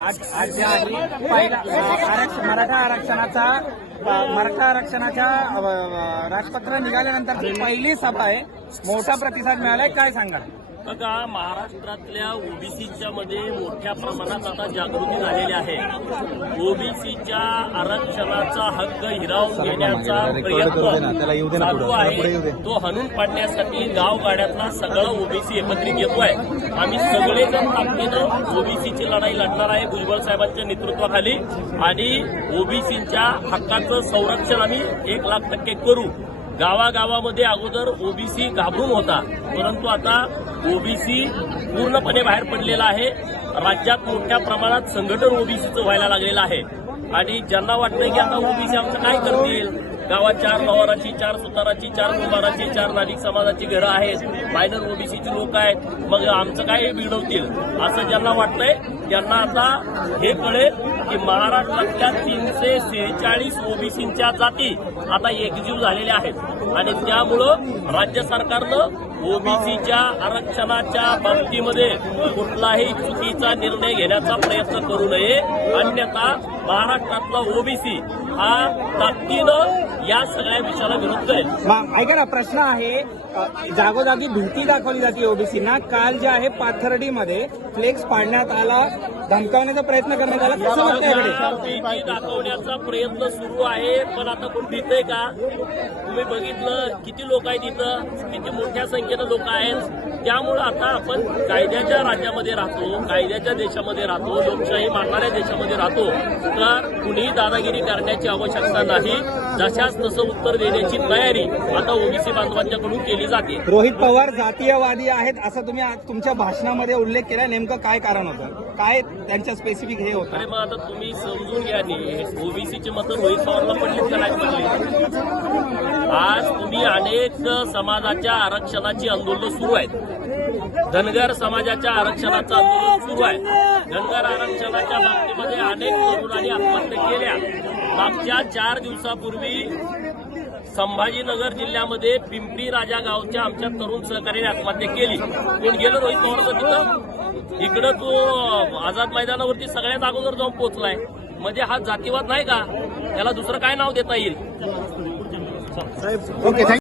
आज आज जे आहे आरक्षण मराठा आरक्षणाचा मराठा आरक्षणाच्या राजपत्र निघाल्यानंतर पहिली सभा आहे. मोठा प्रतिसाद मिळालाय काय सांगाल? बघा महाराष्ट्रातल्या ओबीसीच्या मध्ये मोठ्या प्रमाणात आता जागृती झालेली आहे. ओबीसीच्या आरक्षणाचा हक्क हिरावून घेण्याचा प्रयत्न चालू आहे. तो हणून पाडण्यासाठी गावगाड्यातला सगळं ओबीसी एकत्रित येतोय आम्ही सगळेजण ताकदीनं ओबीसीची लढाई लढणार आहे भुजबळ साहेबांच्या नेतृत्वाखाली. आणि ओबीसीच्या हक्काचं संरक्षण आम्ही एक लाख टक्के करू. गावागावामध्ये अगोदर ओबीसी घाबरून होता परंतु आता ओबीसी पूर्णपणे बाहेर पडलेला आहे. राज्यात मोठ्या प्रमाणात संघटन ओबीसीचं व्हायला लागलेलं आहे. आणि ज्यांना वाटतं की आता ओबीसी आमचं काय करतील? गावात चार पवाराची चार सुताराची चार कुंभाराची चार नागरिक समाजाची घरं आहेत. मायनर ओबीसीची लोक आहेत. मग आमचं काय बिघडवतील? असं ज्यांना वाटतंय त्यांना आता हे कळेल. की महाराष्ट्रातल्या तीनशे सेहेचाळीस ओबीसींच्या जाती आता एकजीव झालेल्या आहेत. आणि त्यामुळं राज्य सरकारनं ओबीसीच्या आरक्षणाच्या बाबतीमध्ये कुठलाही चुकीचा निर्णय घेण्याचा प्रयत्न करू नये. अन्यथा महाराष्ट्रातला ओबीसी हा ताकदीनं या सगळ्या विषयाला विरोध करेल मग ऐका ना प्रश्न आहे जागोजागी भीती दाखवली जाते ओबीसीना. काल जे आहे पाथर्डीमध्ये फ्लेक्स पाडण्यात आला धमकावण्याचा प्रयत्न करण्यात आला. भीती दाखवण्याचा प्रयत्न सुरू आहे पण आता कोण भीतय का? तुम्ही बघितलं किती लोक आहेत इथं किती मोठ्या संख्येनं लोक आहेत. त्यामुळं आता आपण कायद्याच्या राज्यामध्ये राहतो कायद्याच्या देशामध्ये राहतो लोकशाही मानणाऱ्या देशामध्ये राहतो. तर कुणीही दादागिरी करण्याची आवश्यकता नाही. जशाच तसं उत्तर देण्याची तयारी आता ओबीसी बांधवांच्याकडून केली जाते. रोहित पवार जातीयवादी आहेत असं तुम्ही आज तुमच्या भाषणामध्ये उल्लेख केला. नेमकं काय कारण होतं? काय त्यांच्या स्पेसिफिक हे होतं? अरे मग आता तुम्ही समजून घ्या ओबीसीचे मतं रोहित पवारला पडलीत का नाही पडली आज तुम्ही अनेक समाजाच्या आरक्षणाची आंदोलन सुरू आहेत. धनगर समाजाच्या आरक्षणाचं आंदोलन सुरू आहे. धनगर आरक्षणाच्या बाबतीमध्ये अनेक तरुणांनी आत्महत्या केल्या. मागच्या चार दिवसापूर्वी संभाजीनगर जिल्ह्यामध्ये पिंपरी राजा गावच्या आमच्या तरुण सहकार्याने आत्महत्या केली. कोण गेलं? रोहित पवारचं तिथं. इकडं तो आझाद मैदानावरती सगळ्यात अगोदर जाऊन पोहोचलाय. म्हणजे हा जातीवाद नाही का? त्याला दुसरं काय नाव देता येईल? ओके